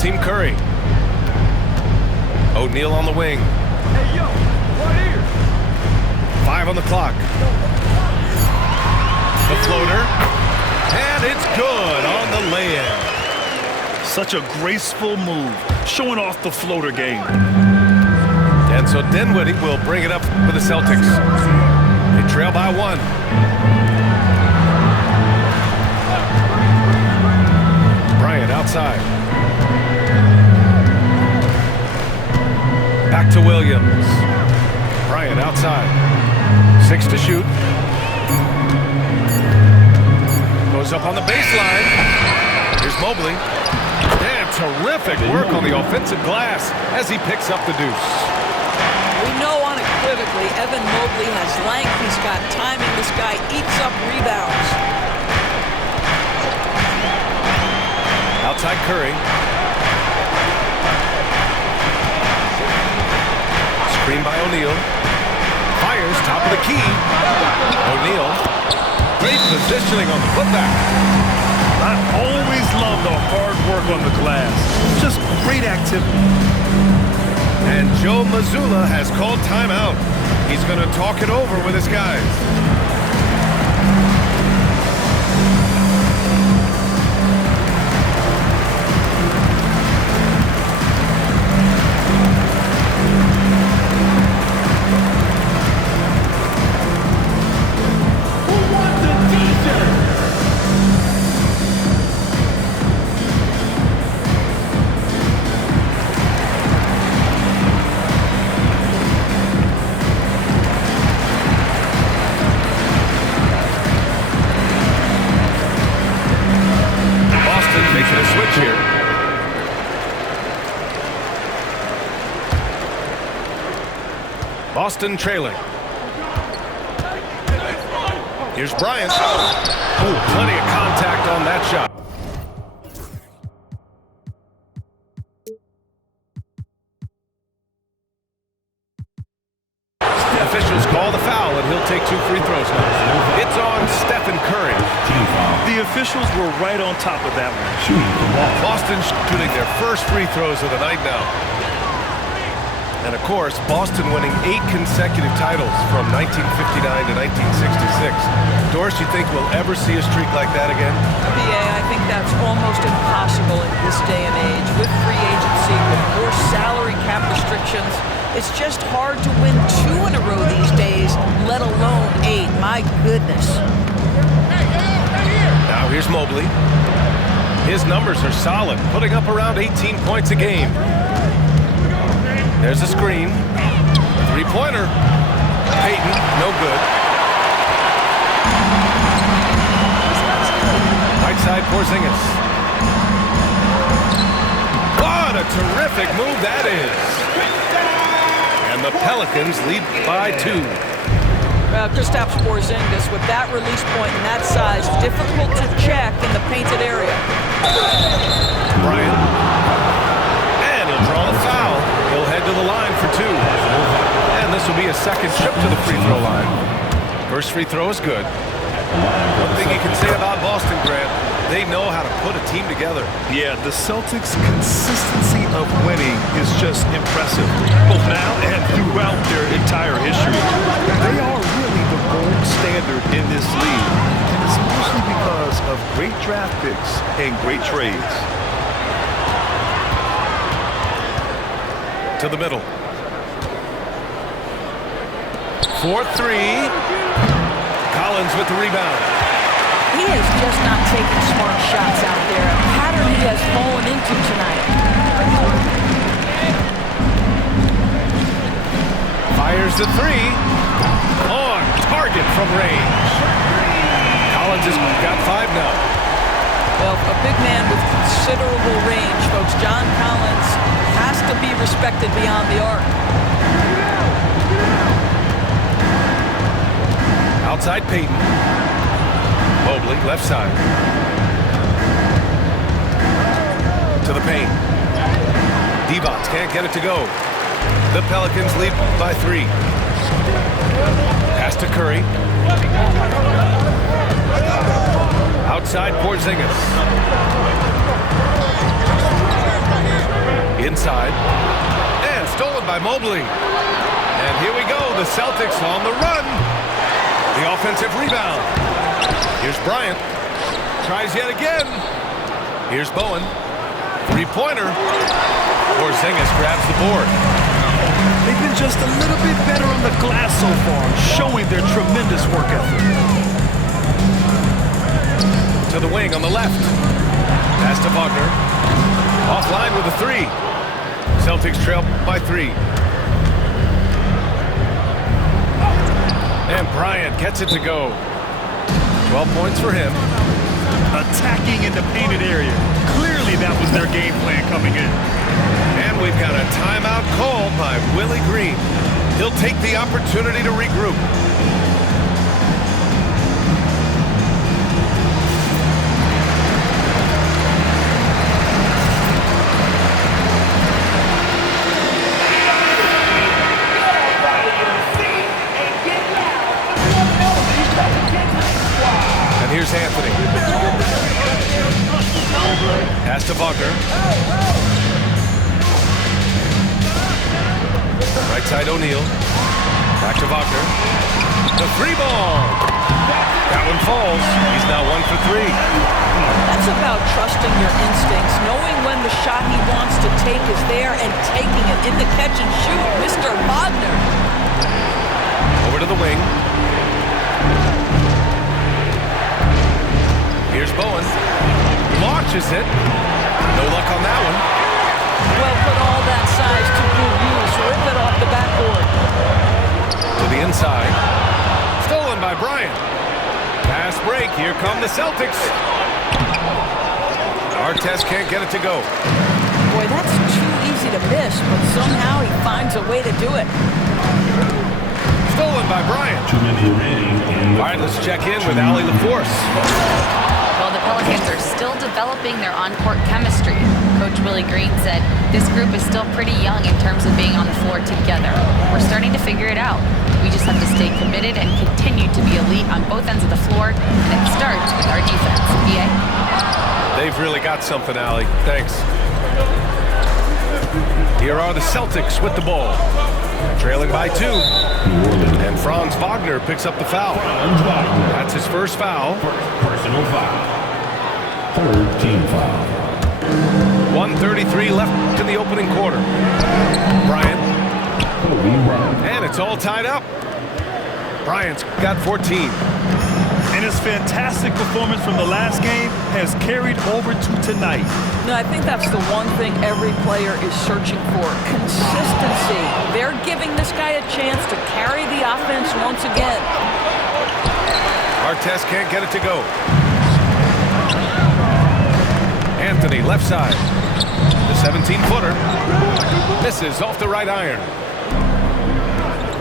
team Curry. O'Neal on the wing. Hey, yo, right here. 5 on the clock. The floater. And it's good on the lay-in. Such a graceful move, showing off the floater game. And so Dinwiddie will bring it up for the Celtics. They trail by 1. Bryant outside. Back to Williams. Bryant outside. 6 to shoot. Goes up on the baseline. Here's Mobley. And terrific work on the offensive glass as he picks up the deuce. We know unequivocally Evan Mobley has length. He's got timing. This guy eats up rebounds. Outside Curry. Screen by O'Neal. Fires top of the key. O'Neal. Great positioning on the putback. I always love the hard work on the glass. Just great activity. And Joe Mazzulla has called timeout. He's going to talk it over with his guys. Boston trailing. Here's Bryant. Oh, plenty of contact on that shot. Officials call the foul, and he'll take 2 free throws now. It's on Stephen Curry. The officials were right on top of that one. Boston shooting their first free throws of the night now. And of course, Boston winning 8 consecutive titles from 1959 to 1966. Doris, you think we'll ever see a streak like that again? Yeah, I think that's almost impossible in this day and age. With free agency, with more salary cap restrictions, it's just hard to win 2 in a row these days, let alone 8. My goodness. Now here's Mobley. His numbers are solid, putting up around 18 points a game. There's a screen. 3-pointer. Payton, no good. Right side, Porzingis. What a terrific move that is. And the Pelicans lead by 2. Kristaps Porzingis with that release point and that size, difficult to check in the painted area. Bryant. And he'll draw the foul. He'll head to the line for 2. And this will be a second trip to the free throw line. First free throw is good. One thing you can say about Boston, Grant, they know how to put a team together. Yeah, the Celtics' consistency of winning is just impressive, both now and throughout their entire history. They are really the gold standard in this league, and it's mostly because of great draft picks and great trades. To the middle. 4-3. Collins with the rebound. He is just not taking smart shots out there. A pattern he has fallen into tonight. Fires the 3. On target from range. Collins has got 5 now. Well, a big man with considerable range, folks. John Collins has to be respected beyond the arc. Outside Payton. Mobley, left side. To the paint. Divac can't get it to go. The Pelicans lead by 3. Pass to Curry. Outside Porzingis. inside. And stolen by Mobley. And here we go, the Celtics on the run. The offensive rebound. Here's Bryant. Tries yet again. Here's Bowen. Three-pointer. Porzingis grabs the board. They've been just a little bit better on the glass so far, showing their tremendous work ethic. To the wing on the left. Pass to Wagner. Offline with a three. Celtics trail by 3. And Bryant gets it to go. 12 points for him. Attacking in the painted area. Clearly that was their game plan coming in. And we've got a timeout called by Willie Green. He'll take the opportunity to regroup. And here's Anthony. Pass to Wagner. Right side O'Neal. Back to Wagner. The three ball. That one falls. He's now 1 for 3. That's about trusting your instincts, knowing when the shot he wants to take is there and taking it in the catch and shoot. Mr. Wagner. Over to the wing. Here's Bowen. Launches it. No luck on that one. Well, put all that size to good use. Rip it off the backboard. To the inside. Stolen by Bryant. Pass break. Here come the Celtics. Artest can't get it to go. Boy, that's too easy to miss, but somehow he finds a way to do it. Stolen by Bryant. 2 minutes remaining. All right, let's check in with Allie LaForce. Well, the Pelicans are still developing their on-court chemistry. Coach Willie Green said, this group is still pretty young in terms of being on the floor together. We're starting to figure it out. We just have to stay committed and continue to be elite on both ends of the floor, and it starts with our defense. EA? They've really got something, Allie. Thanks. Here are the Celtics with the ball. Trailing by 2. And Franz Wagner picks up the foul. That's his first foul. Personal foul. Third team foul. 1:33 left in the opening quarter. Bryant. Kobe Bryant. And it's all tied up. Bryant's got 14. And his fantastic performance from the last game has carried over to tonight. No, I think that's the one thing every player is searching for. Consistency. They're giving this guy a chance to carry the offense once again. Artest can't get it to go. Anthony, left side. The 17-footer. Misses off the right iron.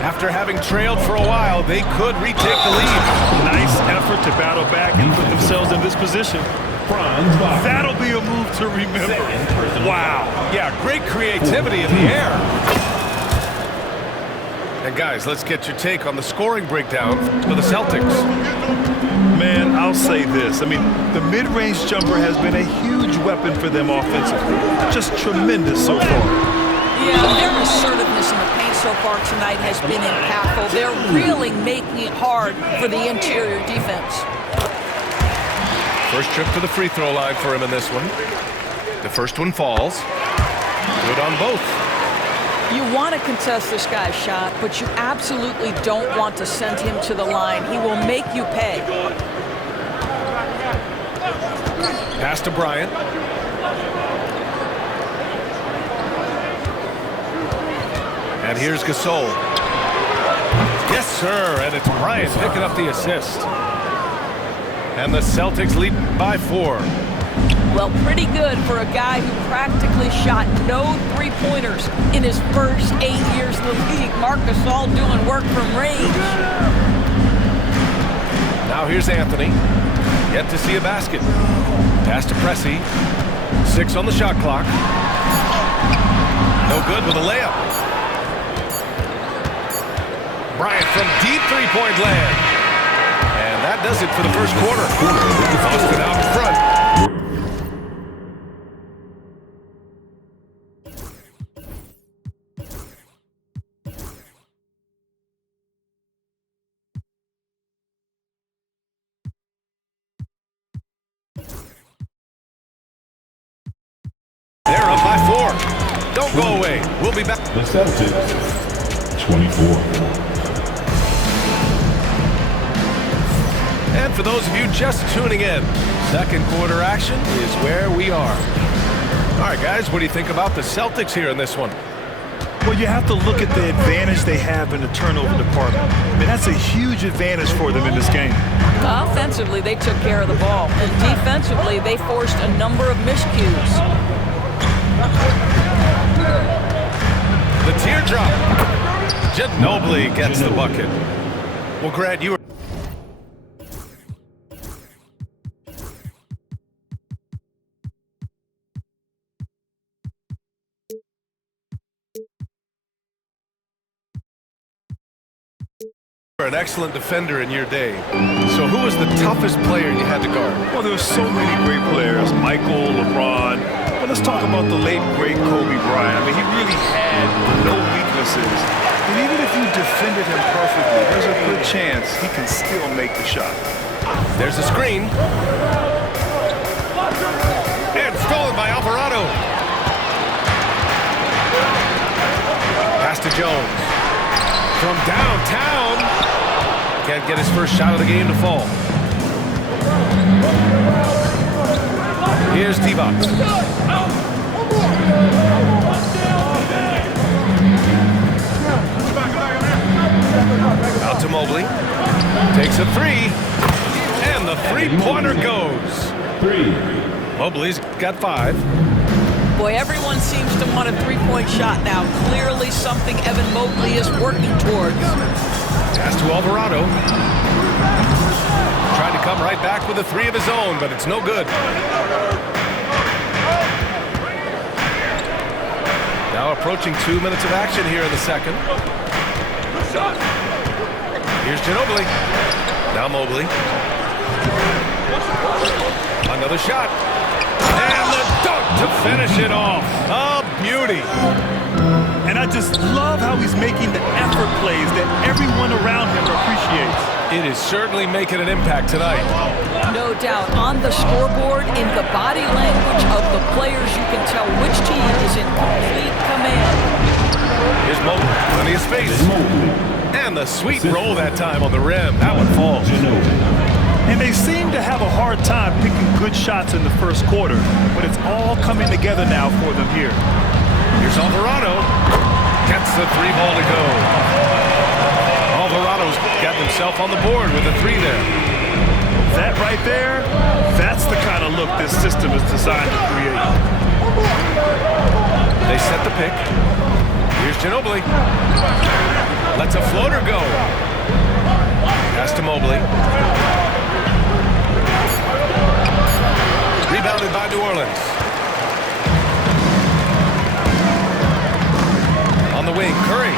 After having trailed for a while, they could retake the lead. Nice effort to battle back and put themselves in this position. Franz Wagner. That'll be a move to remember. Wow. Yeah, great creativity in the air. And guys, let's get your take on the scoring breakdown for the Celtics. Man, I'll say this. I mean, the mid-range jumper has been a huge weapon for them offensively. Just tremendous so far. Yeah, their assertiveness in the paint so far tonight has been impactful. They're really making it hard for the interior defense. First trip to the free throw line for him in this one. The first one falls. Good on both. You want to contest this guy's shot, but you absolutely don't want to send him to the line. He will make you pay. Pass to Bryant. And here's Gasol. Yes, sir, and it's Bryant picking up the assist. And the Celtics lead by 4. Well, pretty good for a guy who practically shot no three-pointers in his first 8 years in the league. Marc Gasol doing work from range. Now here's Anthony. Yet to see a basket. Pass to Pressey. 6 on the shot clock. No good with a layup. Bryant from deep three-point land. And that does it for the first quarter. Boston out in front. They're up by 4. Don't go away. We'll be back. The Celtics, 24. And for those of you just tuning in, second quarter action is where we are. All right, guys, what do you think about the Celtics here in this one? Well, you have to look at the advantage they have in the turnover department. I mean, that's a huge advantage for them in this game. Offensively, they took care of the ball. And defensively, they forced a number of miscues. The teardrop. Ginobili gets the bucket. Well, Grant, you were... an excellent defender in your day. So who was the toughest player you had to guard? Well, there were so many great players, Michael, LeBron. But let's talk about the late, great Kobe Bryant. I mean, he really had no weaknesses. And even if you defended him perfectly, there's a good chance he can still make the shot. There's a screen. And stolen by Alvarado. Pass to Jones. From downtown. Can't get his first shot of the game to fall. Here's Divac. Out to Mobley. Takes a 3. And the three-pointer goes. 3. Mobley's got 5. Boy, everyone seems to want a three-point shot now. Clearly something Evan Mobley is working towards. Pass to Alvarado. Trying to come right back with a 3 of his own, but it's no good. Now approaching 2 minutes of action here in the second. Here's Ginobili. Now Mobley. Another shot. And the dunk to finish it off. A beauty. And I just love how he's making the effort plays that everyone around him appreciates. It is certainly making an impact tonight. No doubt. On the scoreboard, in the body language of the players, you can tell which team is in complete command. Here's Mobley. Plenty of space. And the sweet roll that time on the rim. That one falls. And they seem to have a hard time picking good shots in the first quarter, but it's all coming together now for them here. Here's Alvarado. Gets the 3 ball to go. Alvarado's got himself on the board with a 3 there. That right there, that's the kind of look this system is designed to create. They set the pick. Here's Ginobili. Lets a floater go. Pass to Mobley. Rebounded by New Orleans. On the wing, Curry.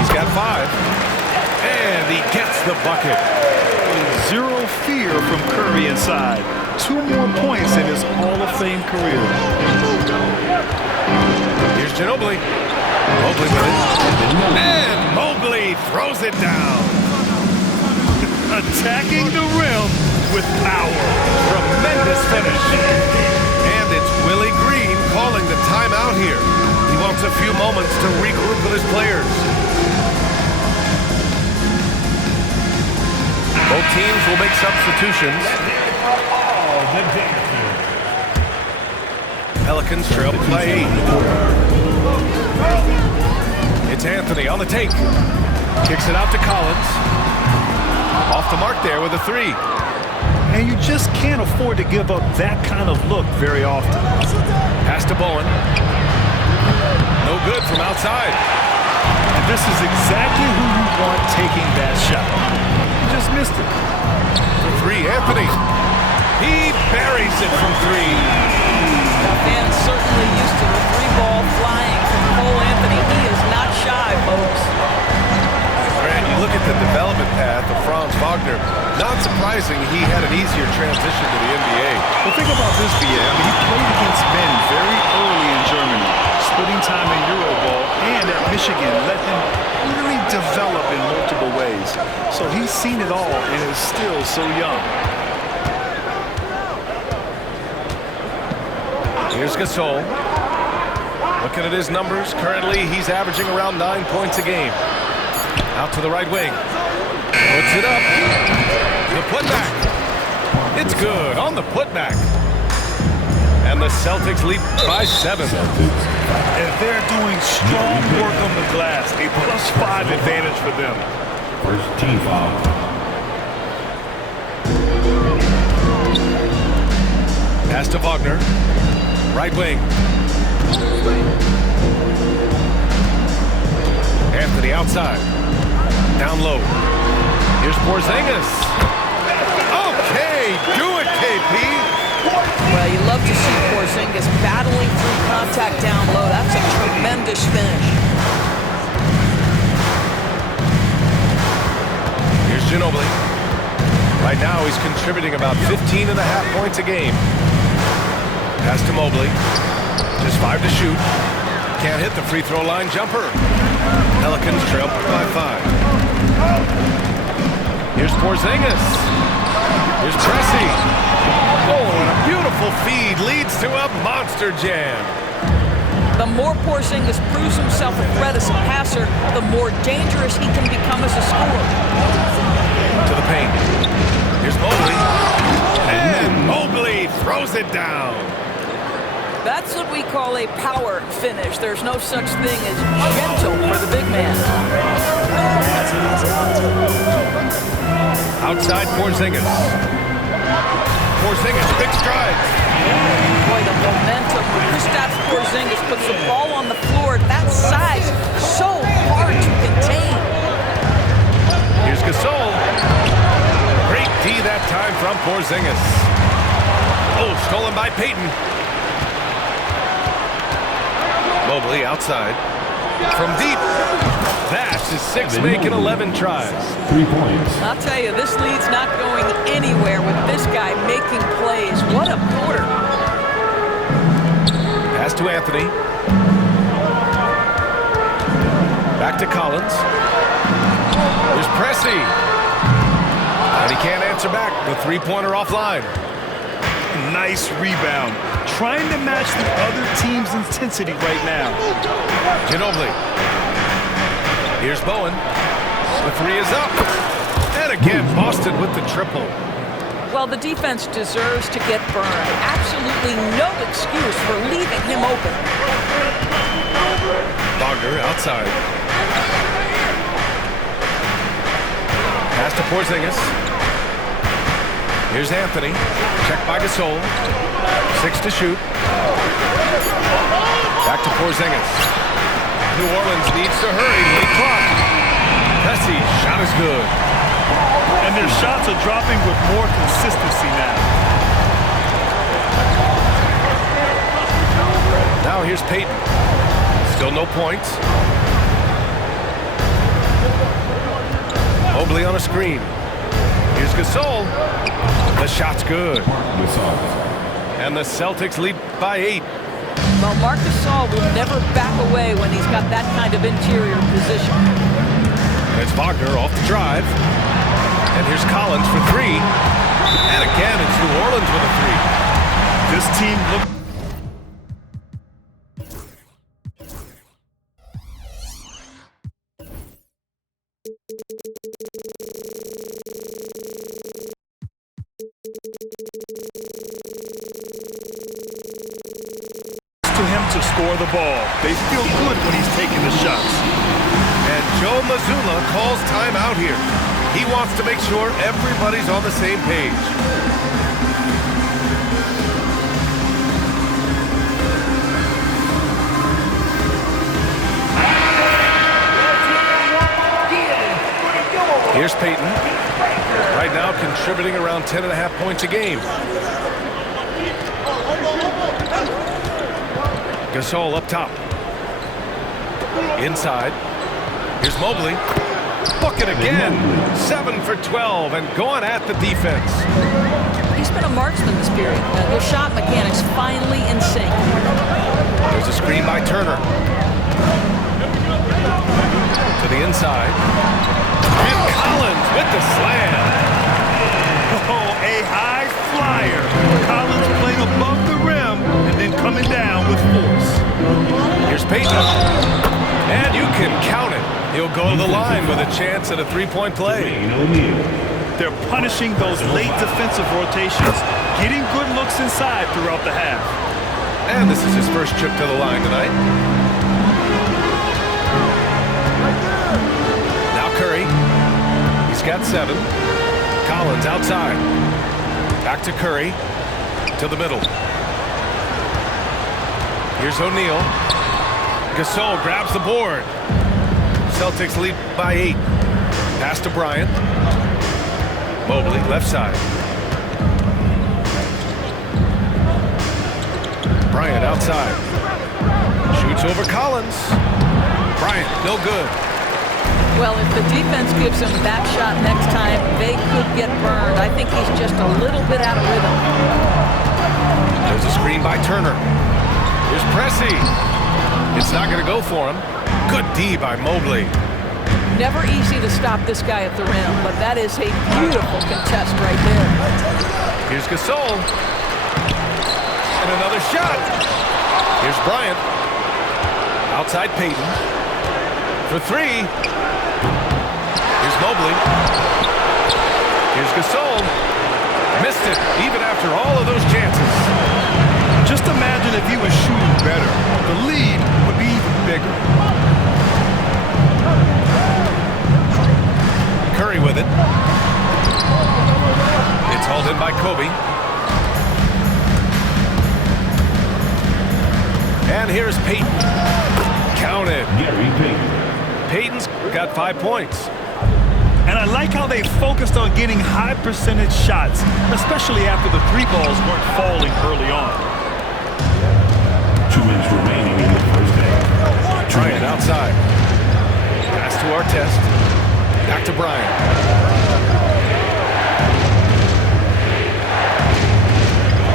He's got 5. And he gets the bucket. Zero fear from Curry inside. 2 more points in his Hall of Fame career. Here's Ginobili. Mobley with it. And Mobley throws it down. Attacking the rim with power. Tremendous finish. And it's Willie Green calling the timeout here. He wants a few moments to regroup with his players. Both teams will make substitutions. Pelicans trail by 8. It's Anthony on the take. Kicks it out to Collins. Off the mark there with a 3. And you just can't afford to give up that kind of look very often. Pass to Bowen. No good from outside. And this is exactly who you want taking that shot. You just missed it. For 3, Anthony. He buries it from 3. Fans certainly used to the 3-ball flying from Cole Anthony. He is not shy, folks. Grant, you look at the development path of Franz Wagner. Not surprising he had an easier transition to the NBA. Well, think about this, BA. I mean, he played against men very early in Germany, splitting time in Euroball, and at Michigan let him really develop in multiple ways. So he's seen it all and is still so young. Here's Gasol. Looking at his numbers, currently he's averaging around 9 points a game. Out to the right wing. Puts it up. The putback. It's good on the putback. And the Celtics lead by 7. And they're doing strong work on the glass. A +5 advantage for them. First team foul. Pass to Wagner. Right wing. Anthony outside. Down low. Here's Porzingis. Okay, do it, KP. Well, you love to see Porzingis battling through contact down low. That's a tremendous finish. Here's Ginobili. Right now, he's contributing about 15.5 points a game. Pass to Mobley. Just 5 to shoot. Can't hit the free throw line jumper. Pelicans trail by 5. Here's Porzingis. Here's Pressey. Oh, and a beautiful feed leads to a monster jam. The more Porzingis proves himself a threat as a passer, the more dangerous he can become as a scorer. To the paint. Here's Mobley. And Mobley throws it down. That's what we call a power finish. There's no such thing as gentle for the big man. Outside Porzingis. Porzingis, big strides. Boy, the momentum when Kristaps Porzingis puts the ball on the floor at that size, so hard to contain. Here's Gasol. Great D that time from Porzingis. Oh, stolen by Payton. Mobley outside. From deep. That's his 6, making 11 tries. 3 points. I'll tell you, this lead's not going anywhere with this guy making plays. What a quarter. Pass to Anthony. Back to Collins. There's Pressey. And he can't answer back. The three-pointer offline. Nice rebound. Trying to match the other team's intensity right now. Ginobili. Here's Bowen. The 3 is up. And again, Boston with the triple. Well, the defense deserves to get burned. Absolutely no excuse for leaving him open. Wagner outside. Pass to Porzingis. Here's Anthony. Checked by Gasol. 6 to shoot. Back to Porzingis. New Orleans needs to hurry. Late clock. Pressey, shot is good. And their shots are dropping with more consistency now. Now here's Payton. Still no points. Mobley on a screen. Here's Gasol. The shot's good. Gasol. And the Celtics lead by 8. Well, Marc Gasol will never back away when he's got that kind of interior position. And it's Wagner off the drive. And here's Collins for 3. And again, it's New Orleans with a 3. This team looks... to him to score the ball. They feel good when he's taking the shots. And Joe Mazzulla calls timeout here. He wants to make sure everybody's on the same page. Here's Payton. Right now contributing around 10.5 points a game. Gasol up top. Inside. Here's Mobley. Bucket again. 7 for 12 and going at the defense. He's been a marksman this period. His shot mechanics finally in sync. There's a screen by Turner. To the inside. And Collins with the slam. Oh, a high flyer. Collins playing above the rim and then coming down with force. Here's Here's Peyton. And you can count it. He'll go to the line with a chance at a three-point play. They're punishing those late defensive rotations, getting good looks inside throughout the half. And this is his first trip to the line tonight. Now Curry. He's got 7. Collins outside. Back to Curry. To the middle. Here's O'Neal. Gasol grabs the board. Celtics lead by 8. Pass to Bryant. Mobley, left side. Bryant outside. Shoots over Collins. Bryant, no good. Well, if the defense gives him that shot next time, they could get burned. I think he's just a little bit out of rhythm. There's a screen by Turner. Here's Pressey. It's not going to go for him. Good D by Mobley. Never easy to stop this guy at the rim, but that is a beautiful contest right there. Here's Gasol. And another shot. Here's Bryant. Outside Peyton. For 3. Here's Mobley. Here's Gasol. Missed it, even after all of those chances. Just imagine if he was shooting better. The lead would be even bigger. Curry with it. It's hauled in by Kobe. And here's Peyton. Counted. Gary Payton. Peyton's got 5 points. And I like how they focused on getting high percentage shots, especially after the 3 balls weren't falling early on. 2 minutes remaining in the first half. Bryant outside. Pass to Artest. Back to Bryant.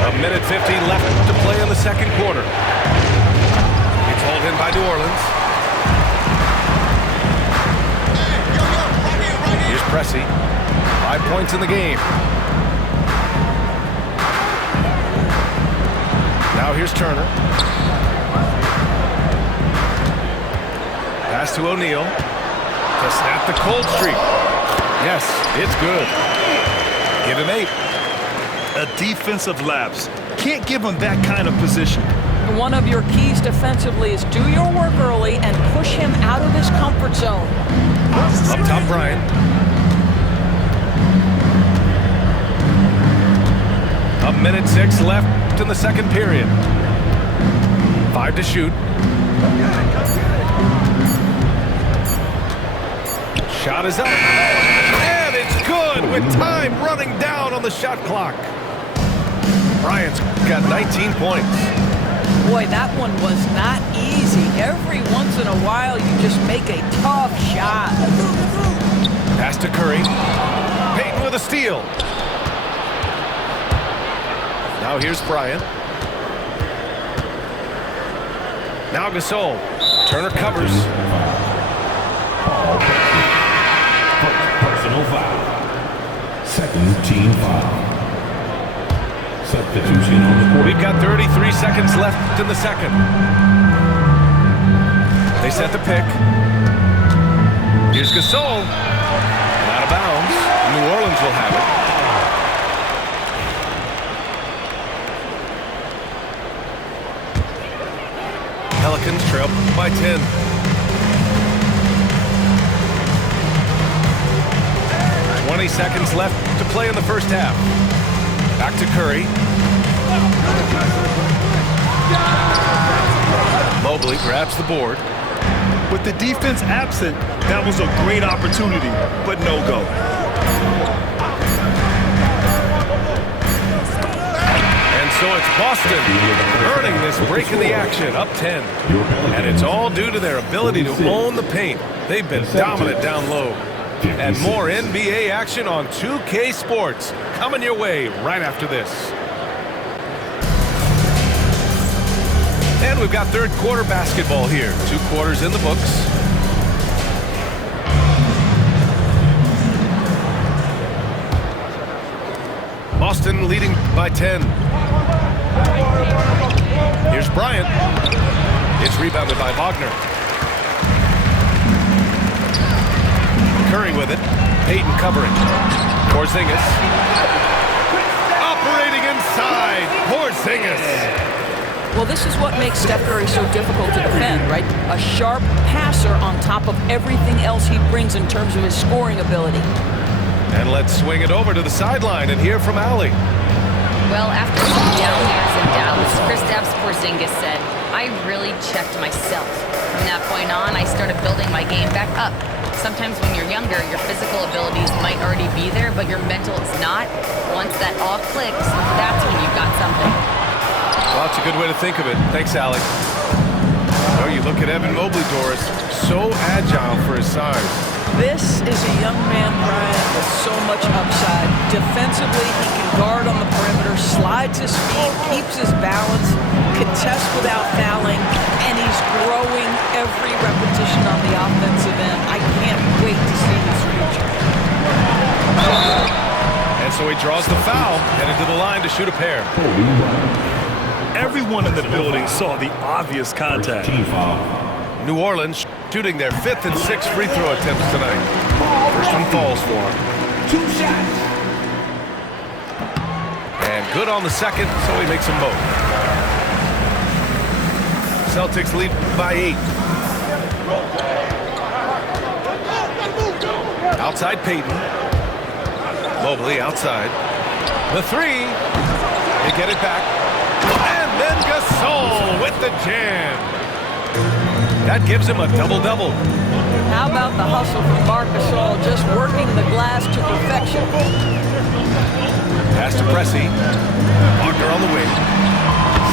A minute 15 left to play in the second quarter. It's hauled in by New Orleans. Here's Pressey. 5 points in the game. Now here's Turner. Pass to O'Neal. To snap the cold streak. Yes, it's good. Give him 8. A defensive lapse. Can't give him that kind of position. One of your keys defensively is do your work early and push him out of his comfort zone. Up top, Bryant. A minute 6 left in the second period. 5 to shoot. Shot is up. And it's good with time running down on the shot clock. Bryant's got 19 points. Boy, that one was not easy. Every once in a while, you just make a tough shot. Pass to Curry. Peyton with a steal. Now here's Bryant. Now Gasol. Turner covers. Personal foul. Second team foul. Substitution on the court. We've got 33 seconds left in the second. They set the pick. Here's Gasol. Out of bounds. New Orleans will have it. Pelicans trail by 10. Seconds left to play in the first half. Back to Curry. Mobley grabs the board. With the defense absent, that was a great opportunity, but no go. And so it's Boston earning this break in the action, up 10. And it's all due to their ability to own the paint. They've been dominant down low. And more NBA action on 2K Sports coming your way right after this. And we've got third quarter basketball here. 2 quarters in the books. Boston leading by 10. Here's Bryant. It's rebounded by Wagner. Curry with it. Payton covering. Porzingis. Operating inside. Porzingis. Well, this is what makes Steph Curry so difficult to defend, right? A sharp passer on top of everything else he brings in terms of his scoring ability. And let's swing it over to the sideline and hear from Allie. Well, after some down years in Dallas, Kristaps Porzingis said, I really checked myself. From that point on, I started building my game back up. Sometimes when you're younger, your physical abilities might already be there, but your mental is not. Once that all clicks, that's when you've got something. Well, that's a good way to think of it. Thanks, Allie. Oh, you look at Evan Mobley, Doris. So agile for his size. This is a young man, Brian, with so much upside. Defensively, he can guard on the perimeter, slides his feet, keeps his balance, contests without fouling, and he's growing every repetition on the offensive end. I can't wait to see his future. And so he draws the foul, headed to the line to shoot a pair. Everyone in the building saw the obvious contact. Team foul. New Orleans shooting their 5th and 6th free throw attempts tonight. First one falls for him. 2 shots. And good on the second, so he makes them both. Celtics lead by 8. Outside Payton. Mobley outside. The 3. They get it back. And then Gasol with the jam. That gives him a double-double. How about the hustle from Marc Gasol, just working the glass to perfection. Pass to Pressey. Wagner on the wing.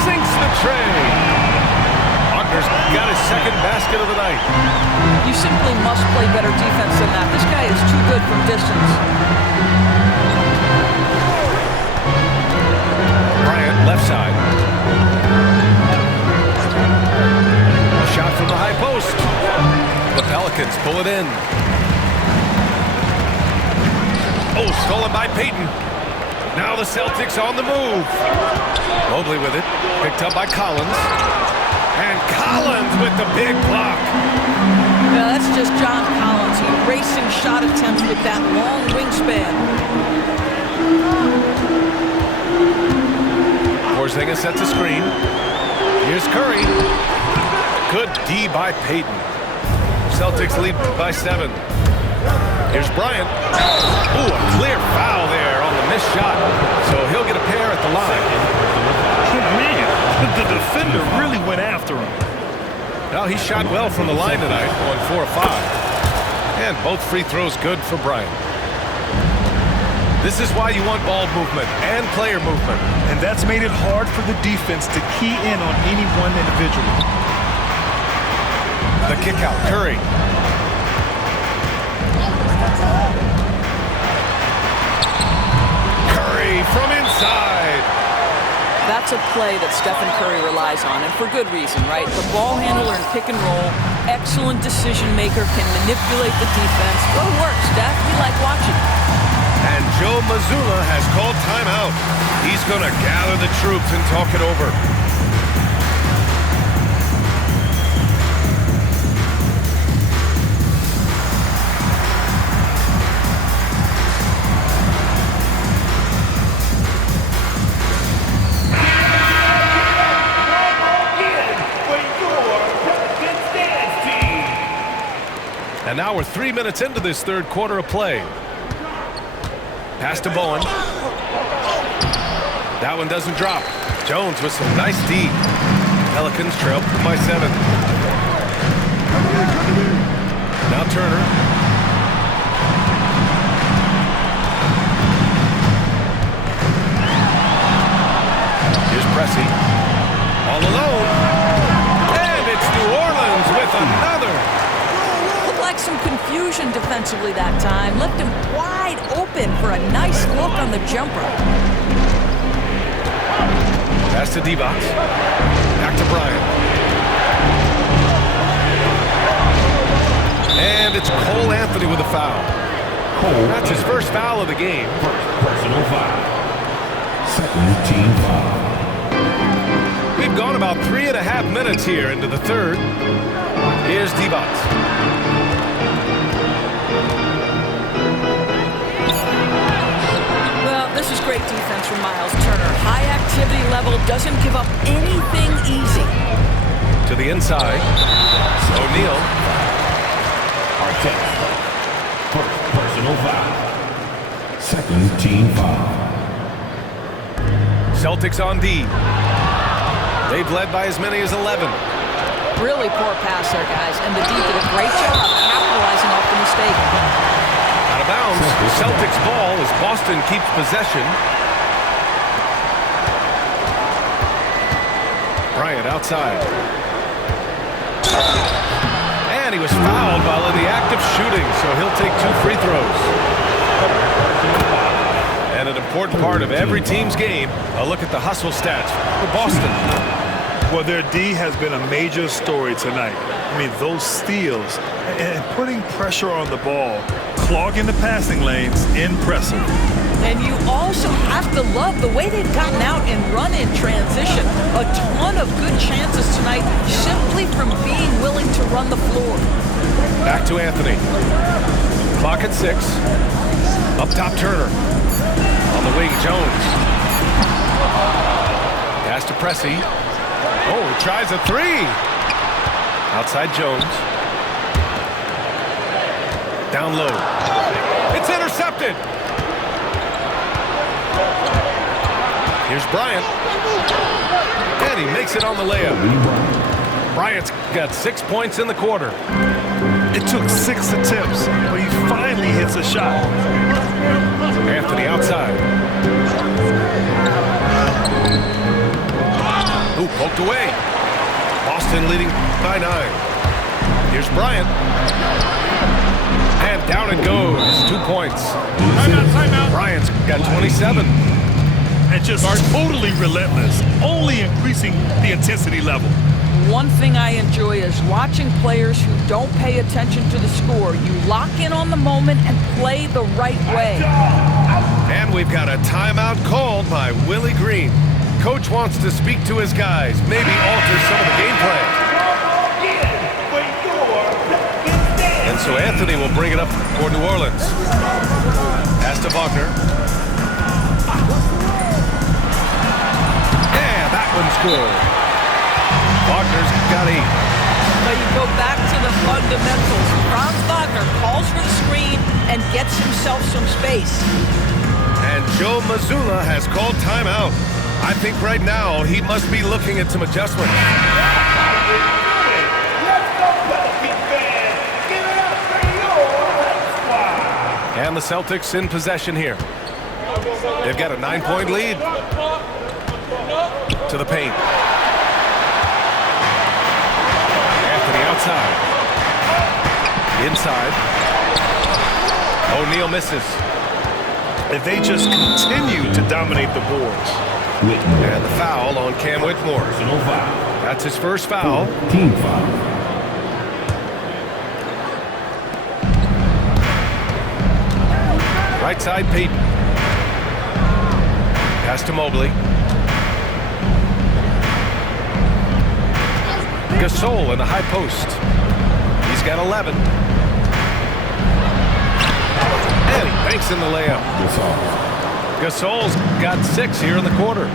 Sinks the tray. Wagner's got his second basket of the night. You simply must play better defense than that. This guy is too good from distance. Bryant, left side. A shot from the high post. The Pelicans pull it in. Oh, stolen by Payton. Now the Celtics on the move. Mobley with it. Picked up by Collins. And Collins with the big block. Yeah, that's just John Collins. Erasing shot attempts with that long wingspan. Porzingis sets a screen. Here's Curry. Good D by Payton. Celtics lead by 7. Here's Bryant. Ooh, a clear foul there on the missed shot. So he'll get a pair at the line. Man, the defender really went after him. Well, he shot well from the line tonight, going 4 of 5. And both free throws good for Bryant. This is why you want ball movement and player movement. And that's made it hard for the defense to key in on any one individual. The kick out, Curry. Curry from inside. That's a play that Stephen Curry relies on, and for good reason, right? The ball handler in pick and roll, excellent decision maker, can manipulate the defense. Go to work, Steph. We like watching. And Joe Mazzulla has called timeout. He's going to gather the troops and talk it over. And now we're 3 minutes into this third quarter of play. Pass to Bowen. That one doesn't drop. Jones with some nice D. Pelicans trail by 7. Now Turner. Here's Pressey. All alone. And it's New Orleans with another. Looked like some confusion defensively that time. Left him wide open for a nice look on the jumper. Pass to D-Box. Back to Bryant. And it's Cole Anthony with a foul. That's his first foul of the game. Personal foul. Second team foul. We've gone about 3.5 minutes here into the third. Here's Divac. Well, this is great defense from Miles Turner. High activity level, doesn't give up anything easy. To the inside. O'Neal. Artest. First personal foul. Second team foul. Celtics on D. They've led by as many as 11. Really poor pass there, guys, and the D did a great job capitalizing off the mistake. Out of bounds. Celtics ball as Boston keeps possession. Bryant outside. And he was fouled while in the act of shooting, so he'll take 2 free throws. And an important part of every team's game, a look at the hustle stats for Boston. Well, their D has been a major story tonight. I mean, those steals and putting pressure on the ball, clogging the passing lanes, impressive. And you also have to love the way they've gotten out and run in transition. A ton of good chances tonight simply from being willing to run the floor. Back to Anthony. Clock at 6. Up top, Turner. On the wing, Jones. Pass to Pressey. Oh, he tries a 3. Outside Jones. Down low. It's intercepted. Here's Bryant. And he makes it on the layup. Bryant's got 6 points in the quarter. It took 6 attempts, but he finally hits a shot. Anthony outside. Ooh, poked away. Boston leading by 9. Here's Bryant. And down it goes. 2 points. Timeout. Bryant's got 27. And just totally relentless, only increasing the intensity level. One thing I enjoy is watching players who don't pay attention to the score. You lock in on the moment and play the right way. And we've got a timeout called by Willie Green. Coach wants to speak to his guys, maybe alter some of the game plan. And so Anthony will bring it up for New Orleans. Pass to Wagner. Yeah, that one's good. Wagner's got 8. But you go back to the fundamentals. Franz Wagner calls for the screen and gets himself some space. And Joe Mazzulla has called timeout. I think right now he must be looking at some adjustments. And the Celtics in possession here. They've got a 9-point lead. To the paint. Anthony outside. Inside. O'Neal misses. And they just continue to dominate the boards. Whitmore. And the foul on Cam Whitmore. Personal foul. That's his first foul. Team foul. Right side, Peyton. Pass to Mobley. Gasol in the high post. He's got 11. And he banks in the layup. Gasol's got 6 here in the quarter.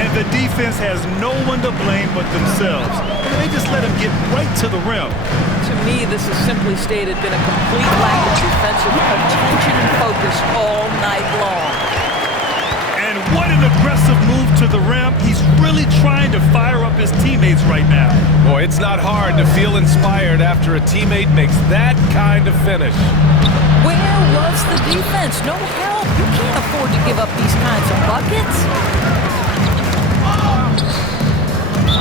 And the defense has no one to blame but themselves. They just let him get right to the rim. To me, this has simply stated been a complete lack of defensive attention and focus all night long. And what an aggressive move to the rim. He's really trying to fire up his teammates right now. Boy, it's not hard to feel inspired after a teammate makes that kind of finish. Where was the defense? No help. You can't afford to give up these kinds of buckets.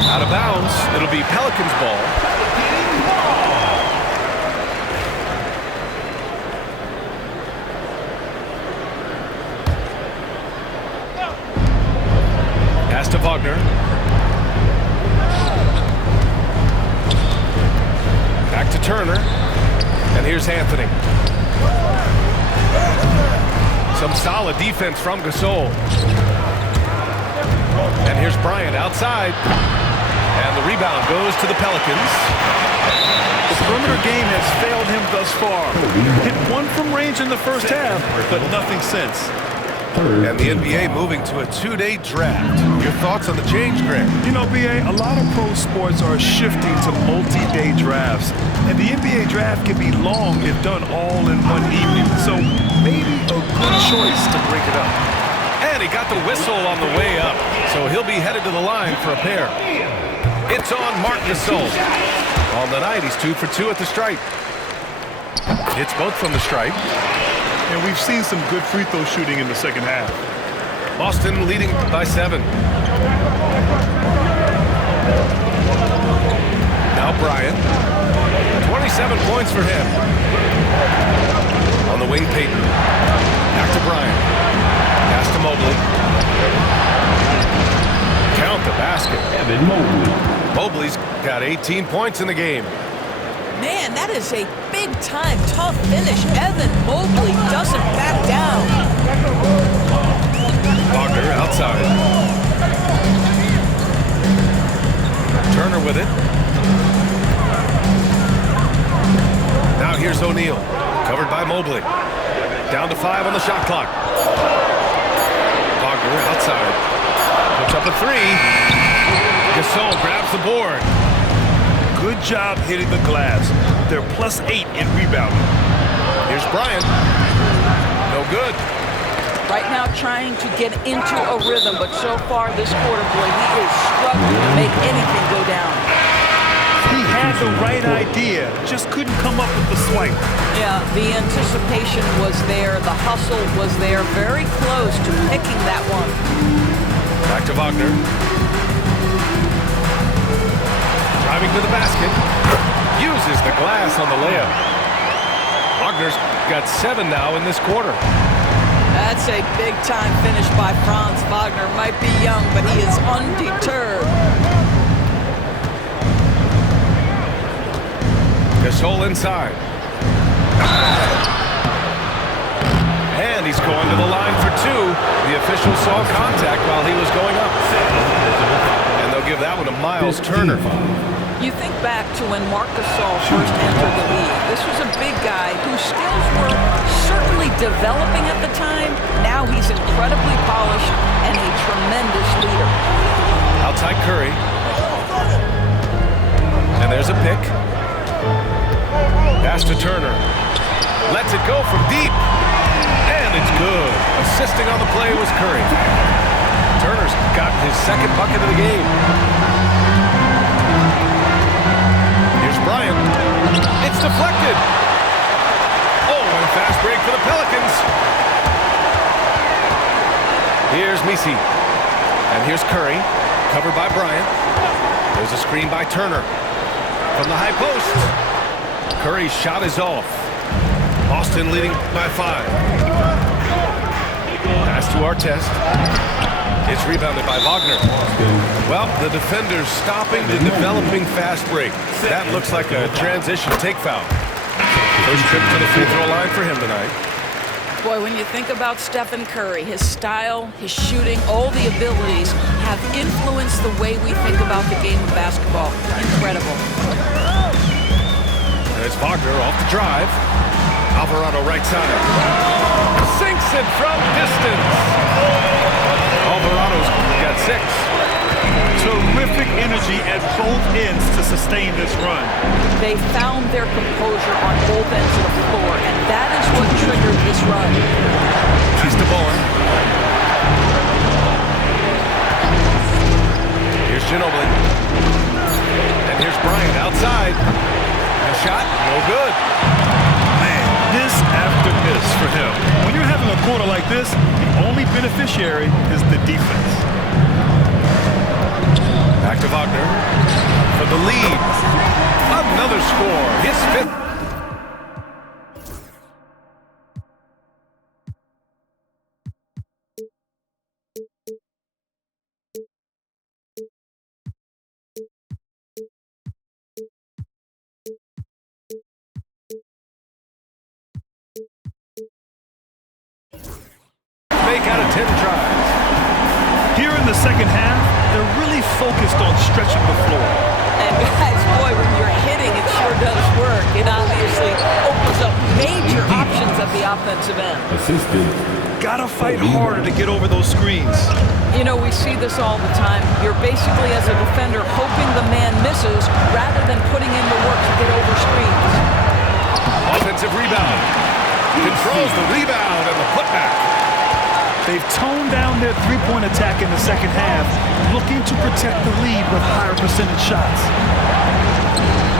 Out of bounds, it'll be Pelicans ball. Pass to Wagner. Back to Turner. And here's Anthony. Some solid defense from Gasol. And here's Bryant outside. And the rebound goes to the Pelicans. The perimeter game has failed him thus far. Hit one from range in the first half, but nothing since. And the NBA moving to a 2-day draft. Your thoughts on the change, Greg? You know, BA, a lot of pro sports are shifting to multi-day drafts. And the NBA draft can be long if done all in one evening. So maybe a good choice to break it up. And he got the whistle on the way up. So he'll be headed to the line for a pair. It's on Marc Gasol. On the night, he's 2 for 2 at the stripe. It's both from the stripe. And we've seen some good free throw shooting in the second half. Boston leading by 7. Now Bryant. 27 points for him. On the wing, Payton. Back to Bryant. Pass to Mobley. Count the basket. Evan Mobley. Mobley's got 18 points in the game. Man, that is a big-time tough finish. Evan Mobley doesn't back down. Wagner outside. Turner with it. Now here's O'Neal. Covered by Mobley. Down to 5 on the shot clock. Wagner outside. Puts up a 3. Gasol grabs the board. Good job hitting the glass. They're +8 in rebounding. Here's Bryant. No good. Right now trying to get into a rhythm, but so far this quarter, boy, he is struggling to make anything go down. He had the right idea, just couldn't come up with the swipe. Yeah, the anticipation was there, the hustle was there, very close to picking that one. Back to Wagner. Driving to the basket. Uses the glass on the layup. Wagner's got 7 now in this quarter. That's a big-time finish by Franz Wagner. Might be young, but he is undeterred. Gasol inside. And he's going to the line for 2. The official saw contact while he was going up. And they'll give that one to Miles Turner. You think back to when Marc Gasol first entered the league. This was a big guy whose skills were certainly developing at the time. Now he's incredibly polished and a tremendous leader. Outside Curry. And there's a pick. Pass to Turner. Lets it go from deep. And it's good. Assisting on the play was Curry. Turner's got his second bucket of the game. Here's Bryant. It's deflected. Oh, and a fast break for the Pelicans. Here's Messi. And here's Curry. Covered by Bryant. There's a screen by Turner. From the high post. Curry's shot is off. Boston leading by 5. Pass to Artest. It's rebounded by Wagner. Well, the defender's stopping the developing fast break. That looks like a transition take foul. First trip to the free throw line for him tonight. Boy, when you think about Stephen Curry, his style, his shooting, all the abilities have influenced the way we think about the game of basketball. Incredible. And it's Wagner off the drive. Alvarado right side. Sinks it from distance. Alvarado's got 6. Terrific energy at both ends to sustain this run. They found their composure on both ends of the floor, and that is what triggered this run. He's the Bowen. Here's Ginobili. And here's Bryant outside. A shot, no good. Man, miss after miss for him. When you're having a quarter like this, the only beneficiary is the defense. Back to Wagner for the lead. Another score. His 5th. Make out of 10 tries. Here in the second half, focused on stretching the floor. And guys, boy, when you're hitting, it sure does work. It obviously opens up major options at the offensive end. Assistant. Gotta fight harder to get over those screens. You know, we see this all the time. You're basically, as a defender, hoping the man misses rather than putting in the work to get over screens. Offensive rebound. Controls the rebound and the putback. They've toned down their three-point attack in the second half, looking to protect the lead with higher percentage shots.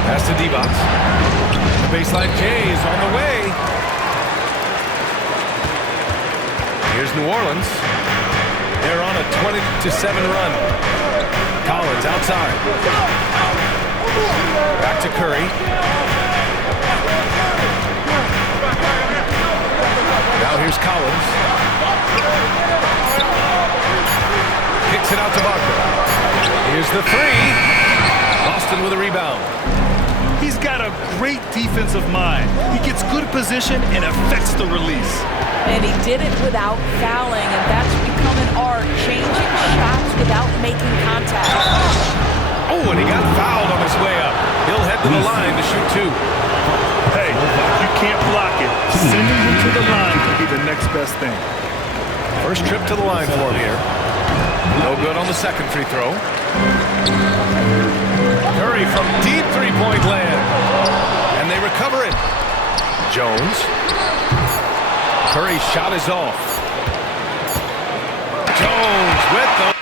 Pass to Divac. The baseline J is on the way. Here's New Orleans. They're on a 20-7 run. Collins outside. Back to Curry. Now here's Collins. Kicks it out to Barker. Here's the three. Boston with a rebound. He's got a great defensive mind. He gets good position and affects the release. And he did it without fouling, and that's become an art, changing shots without making contact. Oh, and he got fouled on his way up. He'll head to the line to shoot two. Hey, you can't block it. Sending him to the line could be the next best thing. First trip to the line for him here. No good on the second free throw. Curry from deep three-point land. And they recover it. Jones. Curry's shot is off. Jones with the...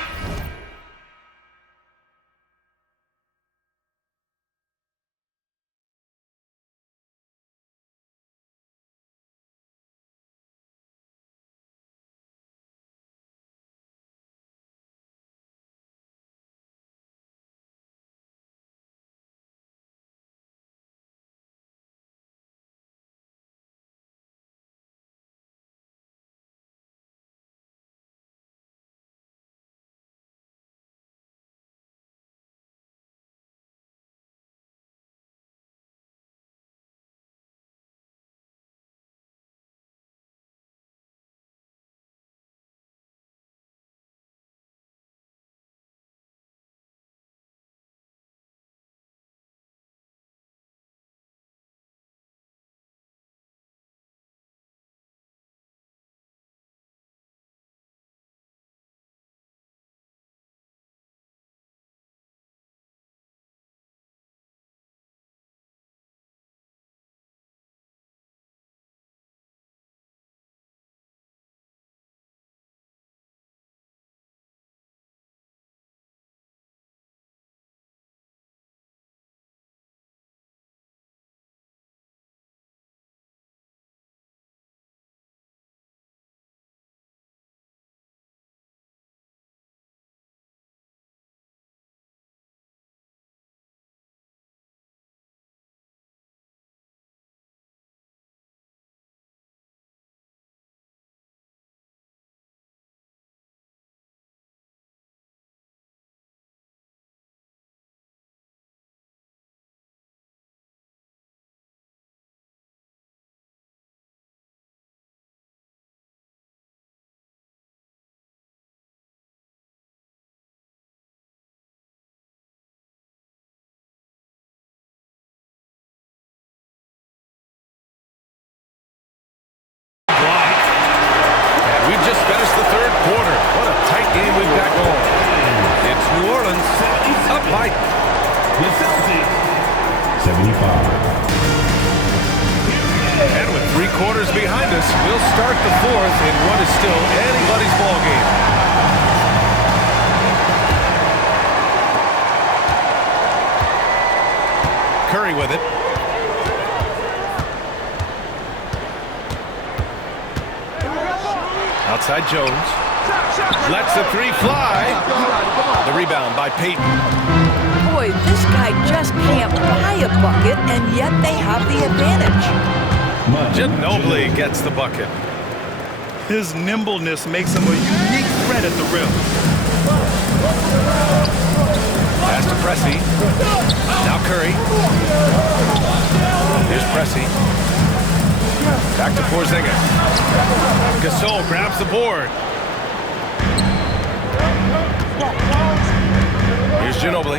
Finished the third quarter. What a tight game we've got going. It's New Orleans up by The Celtics, 75. And with 3 quarters behind us, we'll start the fourth in what is still anybody's ball game. Curry with it. Outside Jones. Lets the three fly. The rebound by Payton. Boy, this guy just can't buy a bucket, and yet they have the advantage. Ginobili gets the bucket. His nimbleness makes him a unique threat at the rim. Pass to Pressey. Now Curry. Here's Pressey. Back to Porzingis. Gasol grabs the board. Ginobili.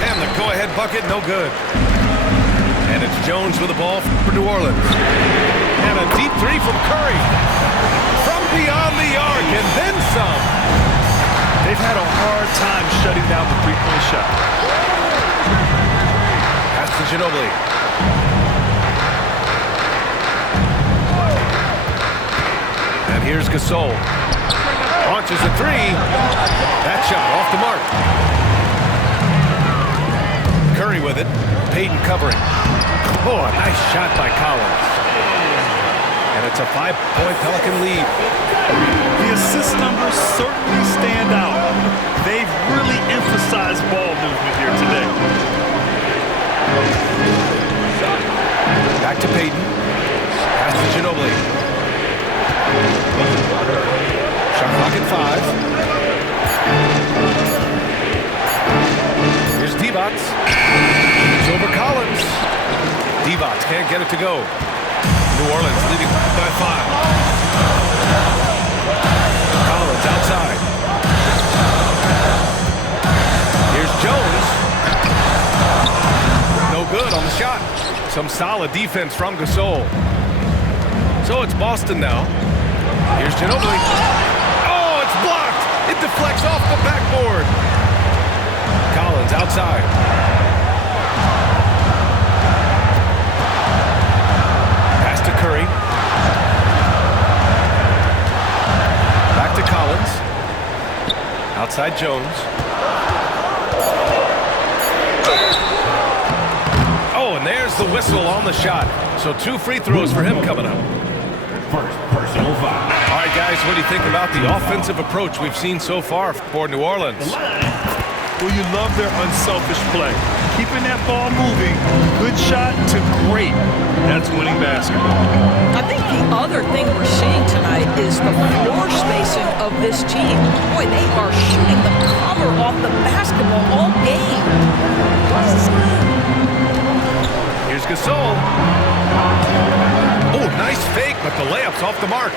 And the go-ahead bucket, no good. And it's Jones with the ball for New Orleans. And a deep three from Curry. From beyond the arc, and then some. They've had a hard time shutting down the three-point shot. Pass to Ginobili. And here's Gasol. Launches a three. That shot off the mark. Curry with it. Payton covering. Oh, a nice shot by Collins. And it's a 5-point Pelican lead. The assist numbers certainly stand out. They've really emphasized ball movement here today. Back to Payton. Pass to Ginobili. Shot clock at 5. Here's Divac. It's over Collins. Divac can't get it to go. New Orleans leading by 5. Collins outside. Here's Jones. No good on the shot. Some solid defense from Gasol. So it's Boston now. Here's Ginobili. Oh, it's blocked. It deflects off the backboard. Collins outside. Pass to Curry. Back to Collins. Outside Jones. Oh, and there's the whistle on the shot. So 2 free throws for him coming up. First personal foul. All right, guys, what do you think about the offensive approach we've seen so far for New Orleans? Well, you love their unselfish play. Keeping that ball moving, good shot to great. That's winning basketball. I think the other thing we're seeing tonight is the floor spacing of this team. Boy, they are shooting the cover off the basketball all game. Here's Gasol. Oh, nice fake, but the layup's off the mark.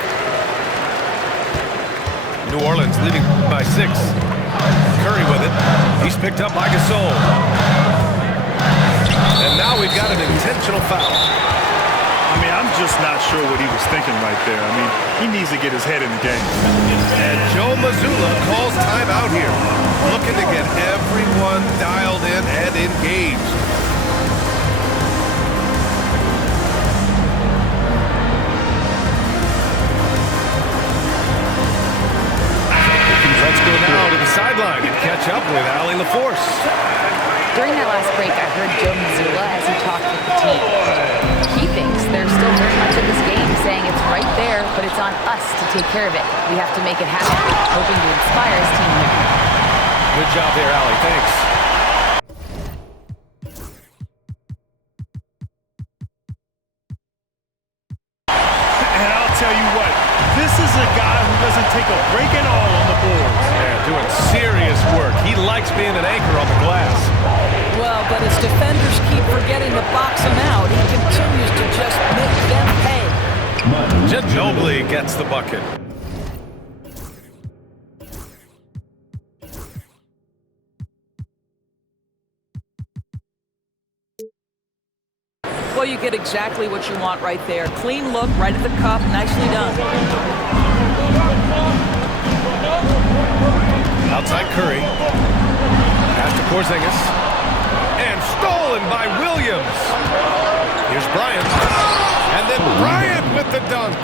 New Orleans leading by 6. Curry with it. He's picked up by Gasol. And now we've got an intentional foul. I mean, I'm just not sure what he was thinking right there. I mean, he needs to get his head in the game. And Joe Mazzulla calls timeout here. Looking to get everyone dialed in and engaged. Let's go now to the sideline and catch up with Allie LaForce. During that last break, I heard Joe Mazzulla as he talked with the team. He thinks they're still very much in this game, saying it's right there, but it's on us to take care of it. We have to make it happen, hoping to inspire his team here. Good job there, Allie. Thanks. And I'll tell you what, this is a guy who doesn't take a break at all on the boards. Yeah, doing serious work. He likes being an anchor on the glass. Well, but his defenders keep forgetting to box him out. He continues to just make them pay. Ginobili gets the bucket. Well, you get exactly what you want right there. Clean look, right at the cup, nicely done. Outside Curry. Pass to Porzingis. And stolen by Williams. Here's Bryant. And then Bryant with the dunk.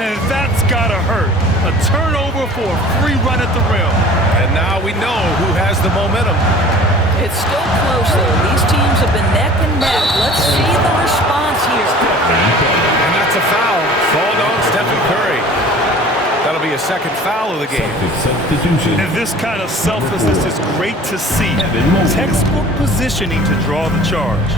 And that's gotta hurt. A turnover for a free run at the rim. And now we know who has the momentum. It's still close, though. These teams have been neck and neck. Let's see the response here. And that's a foul. Called on Stephen Curry. That'll be a second foul of the game. Substitution. And this kind of selflessness is great to see. Textbook positioning to draw the charge.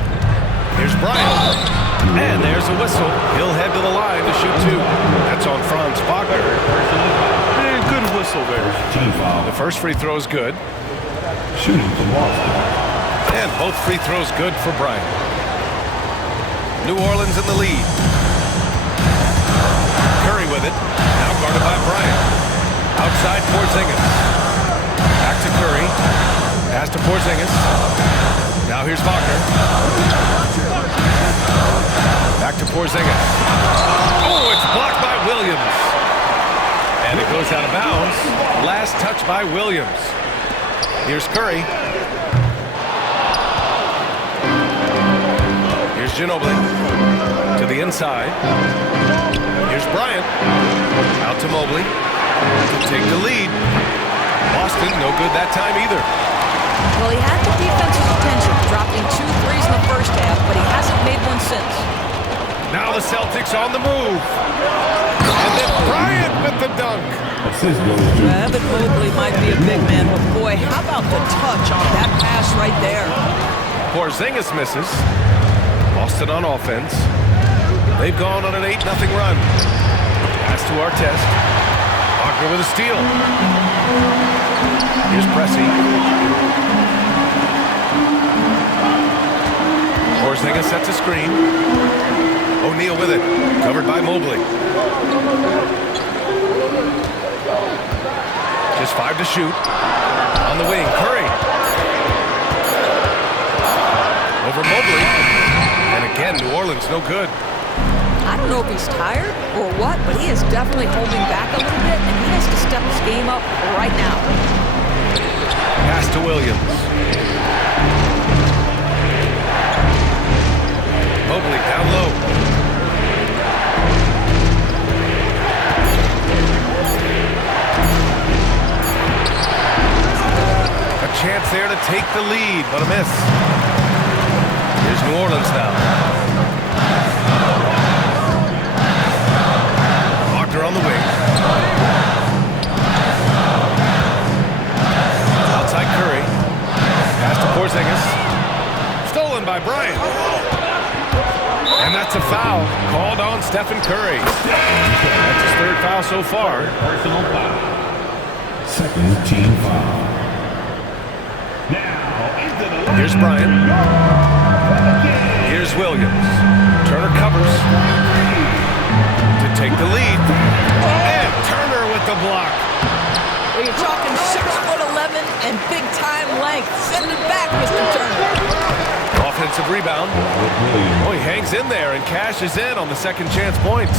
Here's Bryant. And there's a whistle. He'll head to the line to shoot 2. That's on Franz Wagner. And good whistle there. Team foul. The first free throw is good. Shooting to Boston. And both free throws good for Bryant. New Orleans in the lead. Curry with it. Now guarded by Bryant. Outside Porzingis. Back to Curry. Pass to Porzingis. Now here's Wagner. Back to Porzingis. Oh, it's blocked by Williams. And it goes out of bounds. Last touch by Williams. Here's Curry. Here's Ginobili. To the inside. Here's Bryant. Out to Mobley. To take the lead. Boston, no good that time either. Well, he had the defense's attention, dropping 2 threes in the first half, but he hasn't made one since. Now the Celtics on the move. And then Bryant with the dunk. Assist goes to Evan Mobley might be a big man, but boy, how about the touch on that pass right there? Porzingis misses. Boston on offense. They've gone on an 8-0 run. Pass to Artest. Wagner with a steal. Here's Pressey. Porzingis sets a screen. O'Neal with it. Covered by Mobley. Just 5 to shoot. On the wing, Curry. Over Mobley. And again, New Orleans no good. I don't know if he's tired or what, but he is definitely holding back a little bit, and he has to step his game up right now. Pass to Williams. Mobley down low. A chance there to take the lead, but a miss. Here's New Orleans now. On the wing. Outside Curry. Pass to Porzingis. Stolen by Bryant. And that's a foul called on Stephen Curry. That's his 3rd foul so far. personal foul. 2nd team foul. Now into the line. Here's Bryant. Here's Williams. Turner covers. To take the lead. And Turner with the block. Well, you're talking 6'11" and big-time length. Send it back, Mr. Turner. Offensive rebound. Oh, he hangs in there and cashes in on the second chance points.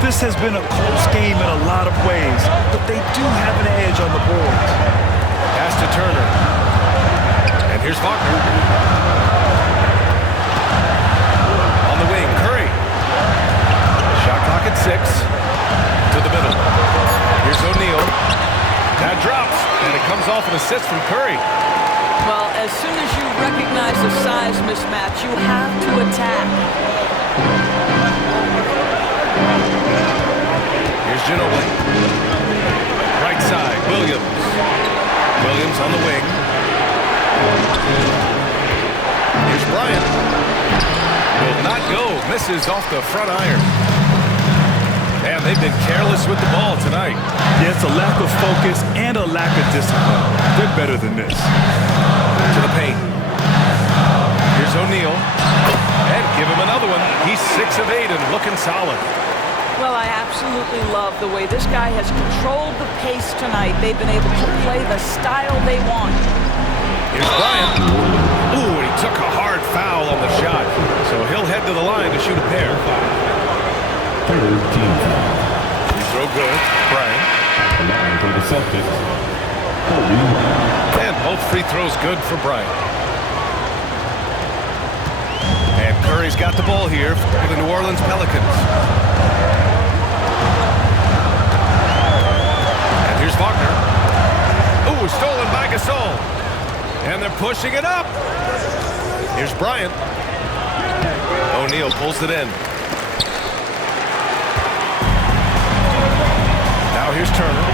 This has been a close game in a lot of ways, but they do have an edge on the boards. Pass to Turner. And here's Wagner. On the wing, Curry. Shot clock at 6. To the middle. Here's O'Neal. That drops, and it comes off an assist from Curry. Well, as soon as you recognize the size mismatch, you have to attack. Here's Ginobili. Right side, Williams. Williams on the wing. Here's Bryant. Will not go. Misses off the front iron. Man, they've been careless with the ball tonight. Yeah, it's a lack of focus and a lack of discipline. They're better than this. To the paint. Here's O'Neal. And give him another one. He's 6 of 8 and looking solid. Well, I absolutely love the way this guy has controlled the pace tonight. They've been able to play the style they want. Here's Bryant. Ooh, he took a hard foul on the shot. So he'll head to the line to shoot a pair. 3rd team foul. Free throw good. Bryant. At the line for the Celtics. Kobe. And both free throws good for Bryant. And Curry's got the ball here for the New Orleans Pelicans. And here's Wagner. Ooh, stolen by Gasol. And they're pushing it up. Here's Bryant. O'Neal pulls it in. Now here's Turner.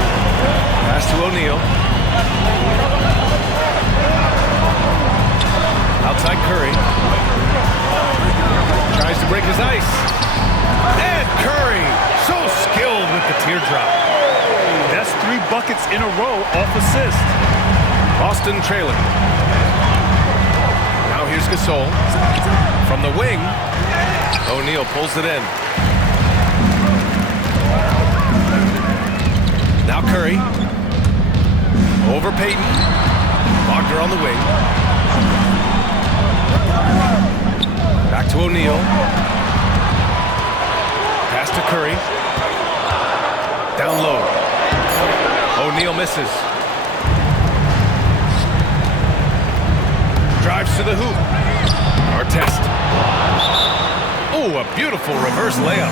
Pass to O'Neal. Outside Curry. Tries to break his ice. And Curry, so skilled with the teardrop. That's 3 buckets in a row off assist. Boston trailing. Now here's Gasol. From the wing, O'Neal pulls it in. Curry. Over Peyton. Wagner on the wing. Back to O'Neal. Pass to Curry. Down low. O'Neal misses. Drives to the hoop. Artest. Oh, a beautiful reverse layup.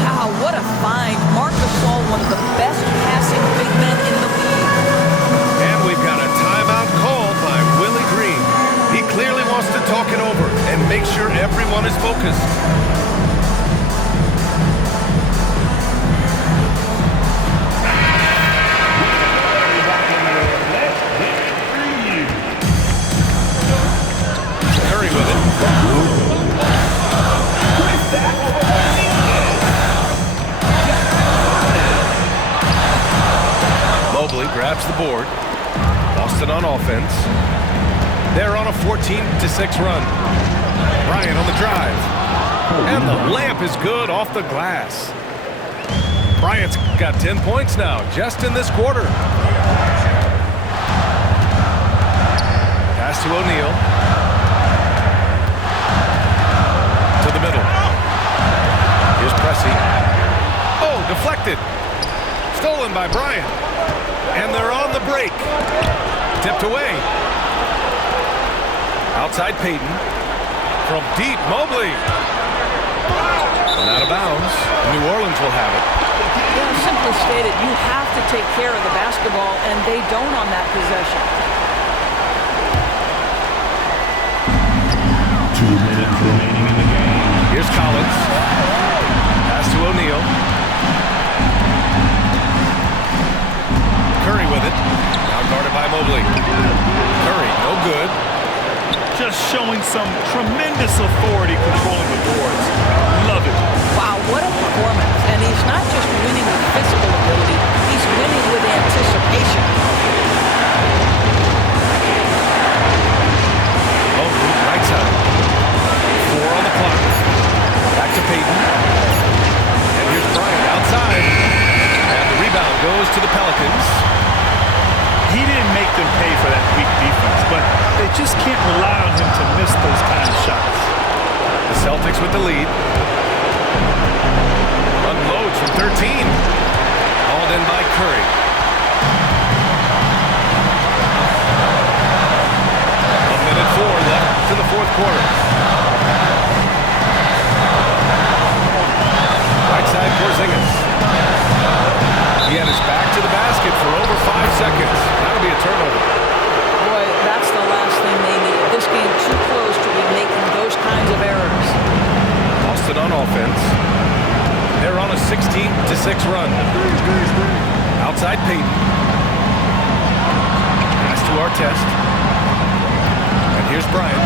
Wow, what a find. Marc Gasol, one of the best passing big men in the league. And we've got a timeout called by Willie Green. He clearly wants to talk it over and make sure everyone is focused. Curry with it. Mobley grabs the board. Boston on offense. They're on a 14-6 run. Bryant on the drive. And the layup is good off the glass. Bryant's got 10 points now, just in this quarter. Pass to O'Neal. To the middle. Here's Pressey. Oh, deflected. Stolen by Bryant. And they're on the break. Tipped away. Outside Peyton. From deep, Mobley. And out of bounds. New Orleans will have it. Yeah, simply stated, you have to take care of the basketball, and they don't on that possession. 2 minutes remaining in the game. Here's Collins. Pass to O'Neal. Curry with it. Now guarded by Mobley. Curry, no good. Just showing some tremendous authority controlling the boards. Love it. Wow, what a performance. And he's not just winning with physical ability, he's winning with anticipation. Mobley, right side. 4 on the clock. Back to Peyton. And here's Bryant outside. And the rebound goes to the Pelicans. He didn't make them pay for that weak defense, but they just can't rely on him to miss those kind of shots. The Celtics with the lead. Unloads from 13. Hauled in by Curry. A minute 4 left to the fourth quarter. Right side Porzingis. He had his back to the basket for over 5 seconds. That'll be a turnover. Boy, that's the last thing they need. This game too close to be making those kinds of errors. Boston on offense. They're on a 16-6 run. Outside Peyton. Pass to Artest. And here's Bryant.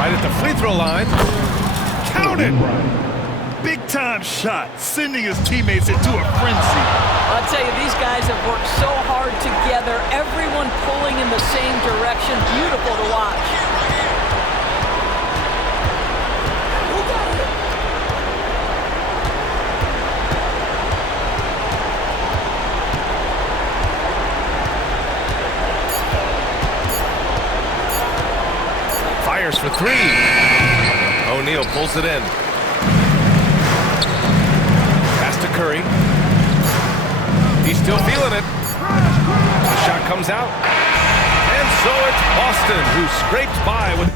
Right at the free throw line. Counted! Big-time shot, sending his teammates into a frenzy. I'll tell you, these guys have worked so hard together. Everyone pulling in the same direction. Beautiful to watch. Fires for 3. O'Neal pulls it in. Pass to Curry. He's still feeling it. The shot comes out. And so it's Boston who scrapes by with...